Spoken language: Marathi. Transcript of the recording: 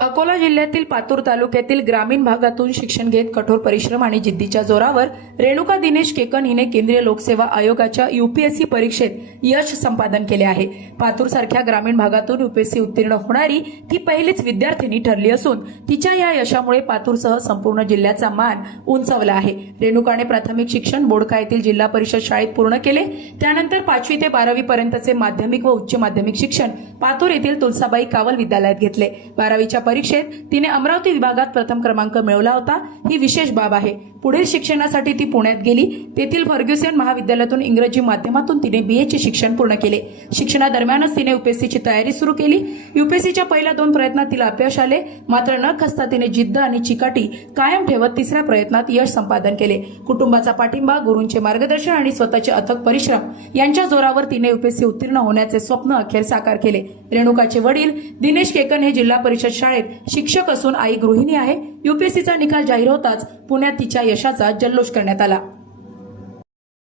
अकोला जिल्ह्यातील पातूर तालुक्यातील ग्रामीण भागातून शिक्षण घेत कठोर परिश्रम आणि जिद्दीच्या जोरावर रेणुका दिनेश केकन हिने केंद्रीय लोकसेवा आयोगाच्या यूपीएससी परीक्षेत यश संपादन केले आहे। पातूर सारख्या ग्रामीण भागातून यूपीएससी उत्तीर्ण होणारी ती पहिलीच विद्यार्थिनी ठरली असून तिच्या या यशामुळे पातूरसह संपूर्ण जिल्ह्याचा मान उंचावला आहे। रेणुकाने प्राथमिक शिक्षण बोडखा येथील जिल्हा परिषद शाळेत पूर्ण केले। त्यानंतर 5वी ते 12वी पर्यंतचे माध्यमिक व उच्च माध्यमिक शिक्षण पातूर येथील तुलसाबाई कावल विद्यालयात घेतले। 12वीच्या परीक्षेत तिने अमरावती विभागात प्रथम क्रमांक मिळवला होता। ही विशेष बाब आहे। पुढील शिक्षणासाठी ती पुण्यात गेली। तेथील फर्ग्युसन महाविद्यालयातून इंग्रजी माध्यमातून तिने बीएचे शिक्षण पूर्ण केले। शिक्षणादरम्यानच तिने यूपीएससीची तयारी सुरू केली। यूपीएससीच्या पहिल्या 2 प्रयत्नात तिला अपयश आले, मात्र न खचता तिने जिद्द आणि चिकाटी कायम ठेवत तिसऱ्या प्रयत्नात यश संपादन केले। कुटुंबाचा पाठिंबा, गुरूंचे मार्गदर्शन आणि स्वतःचे अथक परिश्रम यांच्या जोरावर तिने यूपीएससी उत्तीर्ण होण्याचे स्वप्न अखेर साकार केले। रेणुकाचे वडील दिनेश केकन हे जिल्हा परिषद शाळेत शिक्षक असून आई गृहिणी आहे। यूपीएससीचा निकाल जाहीर होताच पुण्यात तिच्या यशाचा जल्लोष करण्यात आला।